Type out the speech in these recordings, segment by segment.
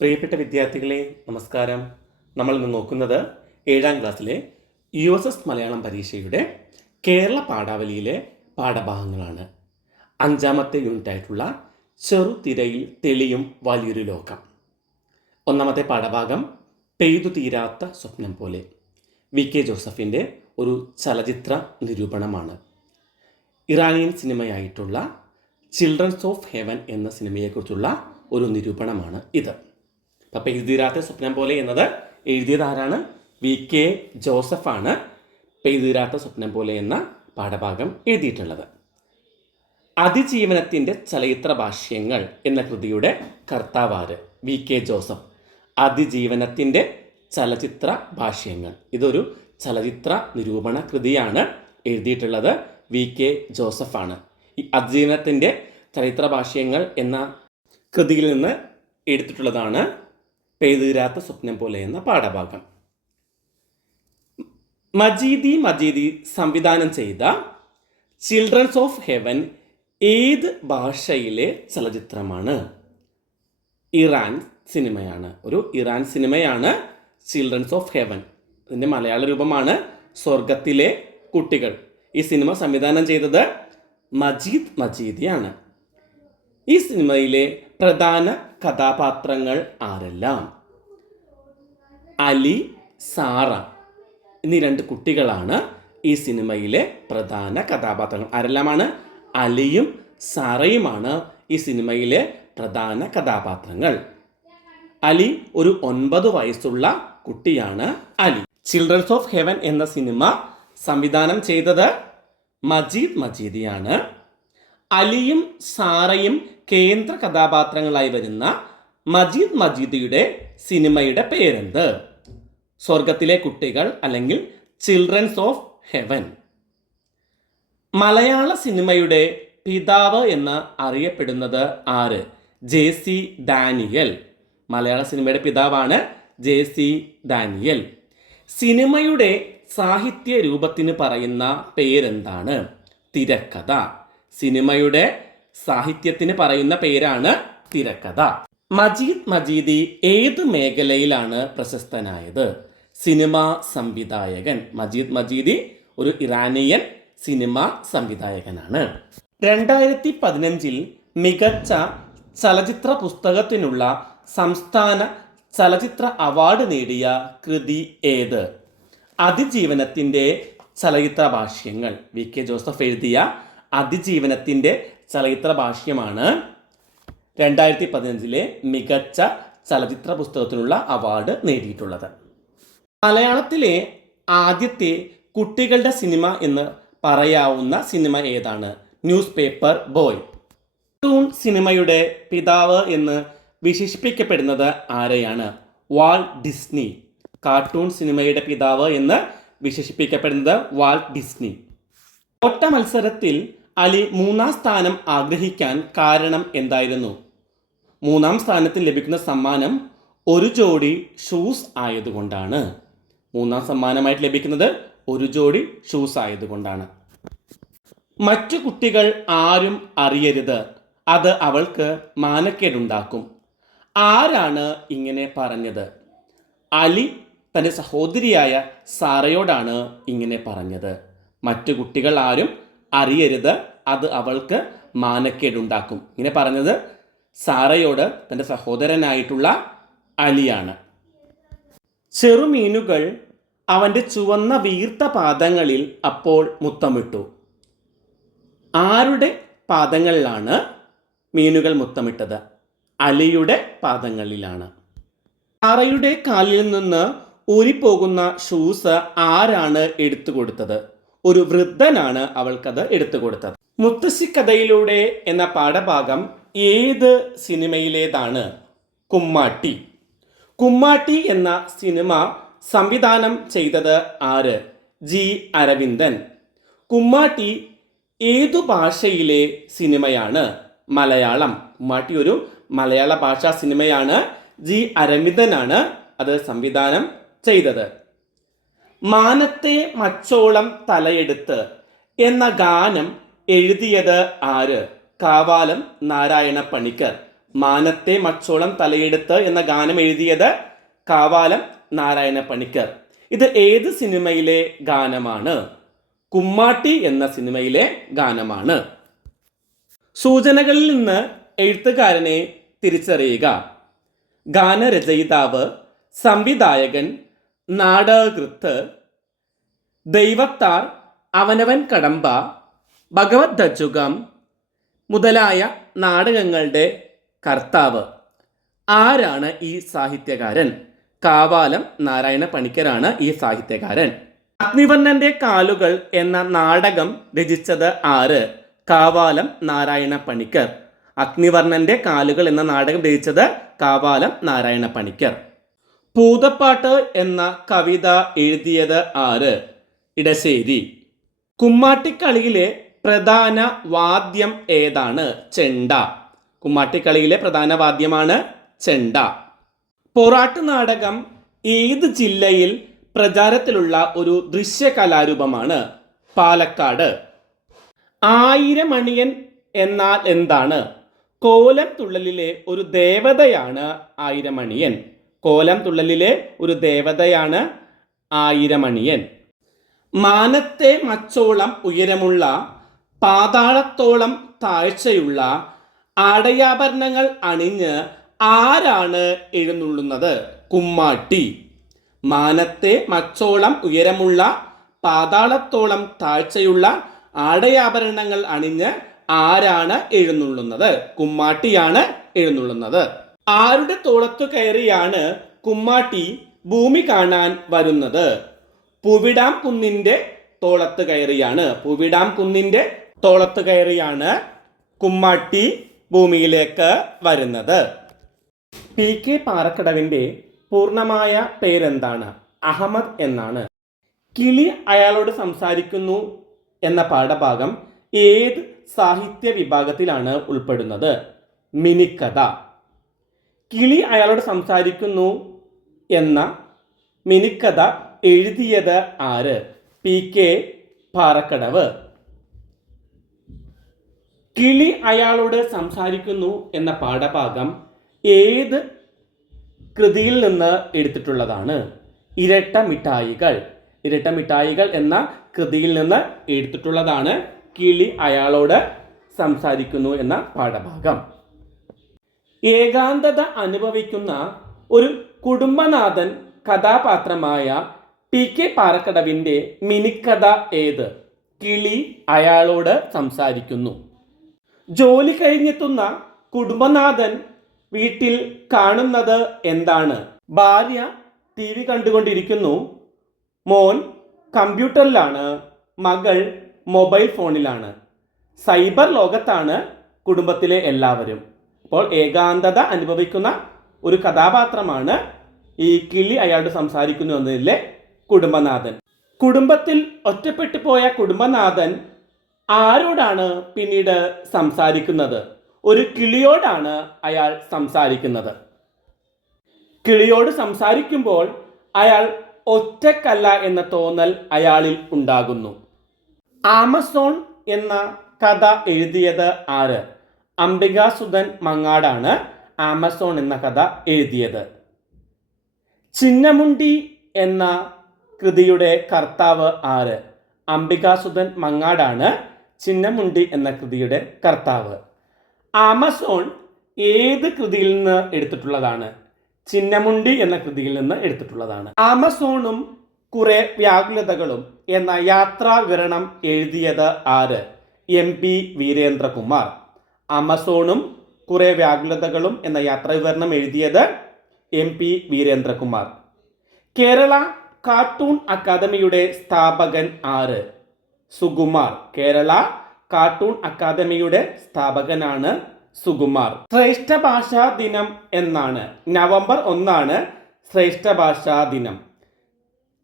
പ്രിയപ്പെട്ട വിദ്യാർത്ഥികളെ നമസ്കാരം. നമ്മൾ ഇന്ന് നോക്കുന്നത് 7ാം ക്ലാസ്സിലെ USS മലയാളം പരീക്ഷയുടെ കേരള പാഠാവലിയിലെ പാഠഭാഗങ്ങളാണ്. 5ാമത്തെ യൂണിറ്റായിട്ടുള്ള ചെറുതിരയിൽ തെളിയും വലിയൊരു ലോകം. 1ാമത്തെ പാഠഭാഗം പെയ്തു തീരാത്ത സ്വപ്നം പോലെ. VK ജോസഫിൻ്റെ ഒരു ചലച്ചിത്ര നിരൂപണമാണ്. ഇറാനിയൻ സിനിമയായിട്ടുള്ള ചിൽഡ്രൻസ് ഓഫ് ഹെവൻ എന്ന സിനിമയെക്കുറിച്ചുള്ള ഒരു നിരൂപണമാണ് ഇത്. അപ്പം പെയ്തു തീരാത്ത സ്വപ്നം പോലെ എന്നത് എഴുതിയത് ആരാണ്? VK ജോസഫാണ് പെയ്തു തീരാത്ത സ്വപ്നം പോലെ എന്ന പാഠഭാഗം എഴുതിയിട്ടുള്ളത്. അതിജീവനത്തിൻ്റെ ചലച്ചിത്ര ഭാഷ്യങ്ങൾ എന്ന കൃതിയുടെ കർത്താവാര്? VK Joseph. അതിജീവനത്തിൻ്റെ ചലച്ചിത്ര ഭാഷ്യങ്ങൾ, ഇതൊരു ചലച്ചിത്ര നിരൂപണ കൃതിയാണ്. എഴുതിയിട്ടുള്ളത് VK ജോസഫാണ്. ഈ അതിജീവനത്തിൻ്റെ ചലച്ചിത്ര ഭാഷ്യങ്ങൾ എന്ന കൃതിയിൽ നിന്ന് എടുത്തിട്ടുള്ളതാണ് പെയ്തു തീരാത്ത സ്വപ്നം പോലെ എന്ന പാഠഭാഗം. മജീദി സംവിധാനം ചെയ്ത ചിൽഡ്രൻസ് ഓഫ് ഹെവൻ ഏത് ഭാഷയിലെ ചലച്ചിത്രമാണ്? ഇറാൻ സിനിമയാണ്. ഒരു ഇറാൻ സിനിമയാണ് ചിൽഡ്രൻസ് ഓഫ് ഹെവൻ. ഇതിൻ്റെ മലയാള രൂപമാണ് സ്വർഗത്തിലെ കുട്ടികൾ. ഈ സിനിമ സംവിധാനം ചെയ്തത് മജീദ് മജീദിയാണ്. ഈ സിനിമയിലെ പ്രധാന കഥാപാത്രങ്ങൾ ആരെല്ലാം? അലി, സാറ എന്നീ 2 കുട്ടികളാണ് ഈ സിനിമയിലെ പ്രധാന കഥാപാത്രങ്ങൾ. ആരെല്ലാമാണ്? അലിയും സാറയുമാണ് ഈ സിനിമയിലെ പ്രധാന കഥാപാത്രങ്ങൾ. അലി ഒരു 9 വയസ്സുള്ള കുട്ടിയാണ്. അലി. ചിൽഡ്രൻസ് ഓഫ് ഹെവൻ എന്ന സിനിമ സംവിധാനം ചെയ്തത് മജീദ് മജീദിയാണ്. അലിയും സാറയും കേന്ദ്ര കഥാപാത്രങ്ങളായി വരുന്ന മജീദ് മജീദിയുടെ സിനിമയുടെ പേരെന്ത്? സ്വർഗത്തിലെ കുട്ടികൾ അല്ലെങ്കിൽ ചിൽഡ്രൻസ് ഓഫ് ഹെവൻ. മലയാള സിനിമയുടെ പിതാവ് എന്ന് അറിയപ്പെടുന്നത് ആര്? JC Daniel. മലയാള സിനിമയുടെ പിതാവാണ് JC ഡാനിയൽ. സിനിമയുടെ സാഹിത്യ രൂപത്തിന് പറയുന്ന പേരെന്താണ്? തിരക്കഥ. സിനിമയുടെ സാഹിത്യത്തിന് പറയുന്ന പേരാണ് തിരക്കഥ. മജീദ് മജീദി ഏത് മേഖലയിലാണ് പ്രശസ്തനായത്? സിനിമാ സംവിധായകൻ. മജീദ് മജീദി ഒരു ഇറാനിയൻ സിനിമാ സംവിധായകനാണ്. 2015 മികച്ച ചലച്ചിത്ര പുസ്തകത്തിനുള്ള സംസ്ഥാന ചലച്ചിത്ര അവാർഡ് നേടിയ കൃതി ഏത്? അതിജീവനത്തിൻ്റെ ചലച്ചിത്ര ഭാഷ്യങ്ങൾ. VK ജോസഫ് എഴുതിയ അതിജീവനത്തിൻ്റെ ചലച്ചിത്ര ഭാഷ്യമാണ് 2015 മികച്ച ചലച്ചിത്ര പുസ്തകത്തിനുള്ള അവാർഡ് നേടിയിട്ടുള്ളത്. മലയാളത്തിലെ ആദ്യത്തെ കുട്ടികളുടെ സിനിമ എന്ന് പറയാവുന്ന സിനിമ ഏതാണ്? News paper boy. കാർട്ടൂൺ സിനിമയുടെ പിതാവ് എന്ന് വിശേഷിപ്പിക്കപ്പെടുന്നത് ആരെയാണ്? Walt Disney. കാർട്ടൂൺ സിനിമയുടെ പിതാവ് എന്ന് വിശേഷിപ്പിക്കപ്പെടുന്നത് വാൾട്ട് ഡിസ്നി. ഓട്ട മത്സരത്തിൽ അലി 3ാം സ്ഥാനം ആഗ്രഹിക്കാൻ കാരണം എന്തായിരുന്നു? 3ാം സ്ഥാനത്തിൽ ലഭിക്കുന്ന സമ്മാനം ഒരു ജോഡി ഷൂസ് ആയതുകൊണ്ടാണ്. 3ാം സമ്മാനമായിട്ട് ലഭിക്കുന്നത് ഒരു ജോഡി ഷൂസ് ആയതുകൊണ്ടാണ്. മറ്റു കുട്ടികൾ ആരും അറിയരുത്, അത് അവൾക്ക് മാനക്കേടുണ്ടാക്കും. ആരാണ് ഇങ്ങനെ പറഞ്ഞത്? അലി തൻ്റെ സഹോദരിയായ സാറയോടാണ് ഇങ്ങനെ പറഞ്ഞത്. മറ്റു കുട്ടികൾ ആരും അറിയരുത്, അത് അവൾക്ക് മാനക്കേടുണ്ടാക്കും. ഇങ്ങനെ പറഞ്ഞത് സാറയോട് തൻ്റെ സഹോദരനായിട്ടുള്ള അലിയാണ്. ചെറുമീനുകൾ അവൻ്റെ ചുവന്ന വീർത്ത പാദങ്ങളിൽ അപ്പോൾ മുത്തമിട്ടു. ആരുടെ പാദങ്ങളിലാണ് മീനുകൾ മുത്തമിട്ടത്? അലിയുടെ പാദങ്ങളിലാണ്. സാറയുടെ കാലിൽ നിന്ന് ഊരിപ്പോകുന്ന ഷൂസ് ആരാണ് എടുത്തു കൊടുത്തത്? ഒരു വൃദ്ധനാണ് അവൾക്കത് എടുത്തു കൊടുത്തത്. മുത്തശ്ശിക്കഥയിലൂടെ എന്ന പാഠഭാഗം ഏത് സിനിമയിലേതാണ്? കുമ്മാട്ടി. കുമ്മാട്ടി എന്ന സിനിമ സംവിധാനം ചെയ്തത് ആര്? G അരവിന്ദൻ. കുമ്മാട്ടി ഏതു ഭാഷയിലെ സിനിമയാണ്? മലയാളം. കുമ്മാട്ടി ഒരു മലയാള ഭാഷാ സിനിമയാണ്. G അരവിന്ദനാണ് അത് സംവിധാനം ചെയ്തത്. മാനത്തെ മച്ചോളം തലയെടുത്ത് എന്ന ഗാനം എഴുതിയത് ആര്? കാവാലം നാരായണ പണിക്കർ. മാനത്തെ മച്ചോളം തലയെടുത്ത് എന്ന ഗാനം എഴുതിയത് കാവാലം നാരായണ പണിക്കർ. ഇത് ഏത് സിനിമയിലെ ഗാനമാണ്? കുമ്മാട്ടി എന്ന സിനിമയിലെ ഗാനമാണ്. സൂചനകളിൽ നിന്ന് എഴുത്തുകാരനെ തിരിച്ചറിയുക. ഗാനരചയിതാവ്, സംവിധായകൻ, നാടകകൃത്ത്, ദൈവത്താർ, അവനവൻ കടമ്പ, ഭഗവത് ദജ്ജുകം മുതലായ നാടകങ്ങളുടെ കർത്താവ്. ആരാണ് ഈ സാഹിത്യകാരൻ? കാവാലം നാരായണ പണിക്കരാണ് ഈ സാഹിത്യകാരൻ. അഗ്നിവർണ്ണന്റെ കാലുകൾ എന്ന നാടകം രചിച്ചത് ആര്? കാവാലം നാരായണ പണിക്കർ. അഗ്നിവർണ്ണന്റെ കാലുകൾ എന്ന നാടകം രചിച്ചത് കാവാലം നാരായണ പണിക്കർ. പൂതപ്പാട്ട് എന്ന കവിത എഴുതിയത് ആര്? ഇടശ്ശേരി. കുമ്മാട്ടിക്കളിയിലെ പ്രധാന വാദ്യം ഏതാണ്? ചെണ്ട. കുമ്മാട്ടിക്കളിയിലെ പ്രധാന വാദ്യമാണ് ചെണ്ട. പൊറാട്ട് നാടകം ഏത് ജില്ലയിൽ പ്രചാരത്തിലുള്ള ഒരു ദൃശ്യകലാരൂപമാണ്? പാലക്കാട്. ആയിരമണിയൻ എന്നാൽ എന്താണ്? കോലം തുള്ളലിലെ ഒരു ദേവതയാണ് ആയിരമണിയൻ. കോലം തുള്ളലിലെ ഒരു ദേവതയാണ് ആയിരമണിയൻ. മാനത്തെ മച്ചോളം ഉയരമുള്ള, പാതാളത്തോളം താഴ്ചയുള്ള ആടയാഭരണങ്ങൾ അണിഞ്ഞ് ആരാണ് എഴുന്നള്ളുന്നത്? കുമ്മാട്ടി. മാനത്തെ മച്ചോളം ഉയരമുള്ള, പാതാളത്തോളം താഴ്ചയുള്ള ആടയാഭരണങ്ങൾ അണിഞ്ഞ് ആരാണ് എഴുന്നള്ളുന്നത്? കുമ്മാട്ടിയാണ് എഴുന്നള്ളുന്നത്. ആരുടെ തോളത്തു കയറിയാണ് കുമ്മാട്ടി ഭൂമി കാണാൻ വരുന്നത്? പൂവിടാം കുന്നിന്റെ തോളത്ത് കയറിയാണ്. പൂവിടാം കുന്നിന്റെ തോളത്ത് കയറിയാണ് കുമ്മാട്ടി ഭൂമിയിലേക്ക് വരുന്നത്. പി കെ പാറക്കടവിന്റെ പൂർണ്ണമായ പേരെന്താണ്? അഹമ്മദ് എന്നാണ്. കിളി അയാളോട് സംസാരിക്കുന്നു എന്ന പാഠഭാഗം ഏത് സാഹിത്യ വിഭാഗത്തിലാണ് ഉൾപ്പെടുന്നത്? മിനിക്കഥ. കിളി അയാളോട് സംസാരിക്കുന്നു എന്ന മിനിക്കഥ എഴുതിയത് ആര്? P K Parakkadavu. കിളി അയാളോട് സംസാരിക്കുന്നു എന്ന പാഠഭാഗം ഏത് കൃതിയിൽ നിന്ന് എടുത്തിട്ടുള്ളതാണ്? ഇരട്ട മിഠായികൾ. ഇരട്ട മിഠായികൾ എന്ന കൃതിയിൽ നിന്ന് എടുത്തിട്ടുള്ളതാണ് കിളി അയാളോട് സംസാരിക്കുന്നു എന്ന പാഠഭാഗം. ഏകാന്തത അനുഭവിക്കുന്ന ഒരു കുടുംബനാഥൻ കഥാപാത്രമായ പി കെ പാറക്കടവിൻ്റെ മിനിക്കഥ ഏത്? കിളി അയാളോട് സംസാരിക്കുന്നു. ജോലി കഴിഞ്ഞെത്തുന്ന കുടുംബനാഥൻ വീട്ടിൽ കാണുന്നത് എന്താണ്? ഭാര്യ ടി വി കണ്ടുകൊണ്ടിരിക്കുന്നു, മോൻ കമ്പ്യൂട്ടറിലാണ്, മകൾ മൊബൈൽ ഫോണിലാണ്. സൈബർ ലോകത്താണ് കുടുംബത്തിലെ എല്ലാവരും. അപ്പോൾ ഏകാന്തത അനുഭവിക്കുന്ന ഒരു കഥാപാത്രമാണ് ഈ കിളി അയാളോട് സംസാരിക്കുന്നു എന്നതിലെ കുടുംബനാഥൻ. കുടുംബത്തിൽ ഒറ്റപ്പെട്ടു പോയ കുടുംബനാഥൻ ആരോടാണ് പിന്നീട് സംസാരിക്കുന്നത്? ഒരു കിളിയോടാണ് അയാൾ സംസാരിക്കുന്നത്. കിളിയോട് സംസാരിക്കുമ്പോൾ അയാൾ ഒറ്റക്കല്ല എന്ന തോന്നൽ അയാളിൽ ഉണ്ടാകുന്നു. ആമസോൺ എന്ന കഥ എഴുതിയത് ആര്? അംബികാസുധൻ മങ്ങാടാണ് ആമസോൺ എന്ന കഥ എഴുതിയത്. ചിന്നമുണ്ടി എന്ന കൃതിയുടെ കർത്താവ് ആര്? അംബികാസുധൻ മങ്ങാടാണ് ചിന്നമുണ്ടി എന്ന കൃതിയുടെ കർത്താവ്. ആമസോൺ ഏത് കൃതിയിൽ നിന്ന് എടുത്തിട്ടുള്ളതാണ്? ചിന്നമുണ്ടി എന്ന കൃതിയിൽ നിന്ന് എടുത്തിട്ടുള്ളതാണ്. ആമസോണും കുറെ വ്യാകുലതകളും എന്ന യാത്രാ വിവരണം എഴുതിയത് ആര്? M P Veerendrakumar. ആമസോണും കുറെ വ്യാകുലതകളും എന്ന യാത്രാ വിവരണം എഴുതിയത് M P Veerendrakumar. Kerala cartoon അക്കാദമിയുടെ സ്ഥാപകൻ ആര്? സുകുമാർ. കേരള കാർട്ടൂൺ അക്കാദമിയുടെ സ്ഥാപകനാണ് സുകുമാർ. ശ്രേഷ്ഠ ഭാഷാ ദിനം എന്നാണ്. നവംബർ 1 ശ്രേഷ്ഠ ഭാഷാ ദിനം.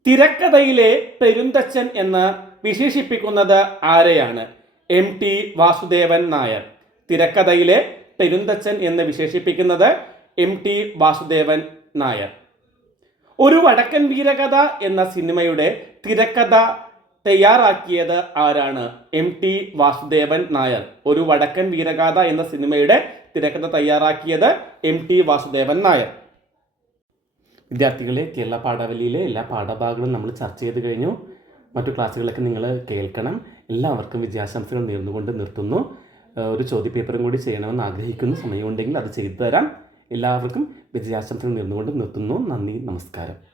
തിരക്കഥയിലെ പെരുന്തച്ചൻ എന്ന് വിശേഷിപ്പിക്കുന്നത് ആരെയാണ്? M T Vasudevan Nair. തിരക്കഥയിലെ പെരുന്തച്ചൻ എന്ന് വിശേഷിപ്പിക്കുന്നത് എം ടി വാസുദേവൻ നായർ. ഒരു വടക്കൻ വീരകഥ എന്ന സിനിമയുടെ തിരക്കഥ തയ്യാറാക്കിയത് ആരാണ്? M T Vasudevan Nair. ഒരു വടക്കൻ വീരഗാഥ എന്ന സിനിമയുടെ തിരക്കഥ തയ്യാറാക്കിയത് MT വാസുദേവൻ നായർ. വിദ്യാർത്ഥികളെ, കേരള പാഠാവലിയിലെ എല്ലാ പാഠഭാഗങ്ങളും നമ്മൾ ചർച്ച ചെയ്ത് കഴിഞ്ഞു. മറ്റു ക്ലാസ്സുകളൊക്കെ നിങ്ങൾ കേൾക്കണം. എല്ലാവർക്കും വിജയാശംസകൾ നേർന്നുകൊണ്ട് നിർത്തുന്നു. ഒരു ചോദ്യപേപ്പറും കൂടി ചെയ്യണമെന്ന് ആഗ്രഹിക്കുന്ന സമയമുണ്ടെങ്കിൽ അത് ചെയ്തു തരാം. എല്ലാവർക്കും വിജയാശംസകൾ നേർന്നുകൊണ്ട് നിർത്തുന്നു. നന്ദി, നമസ്കാരം.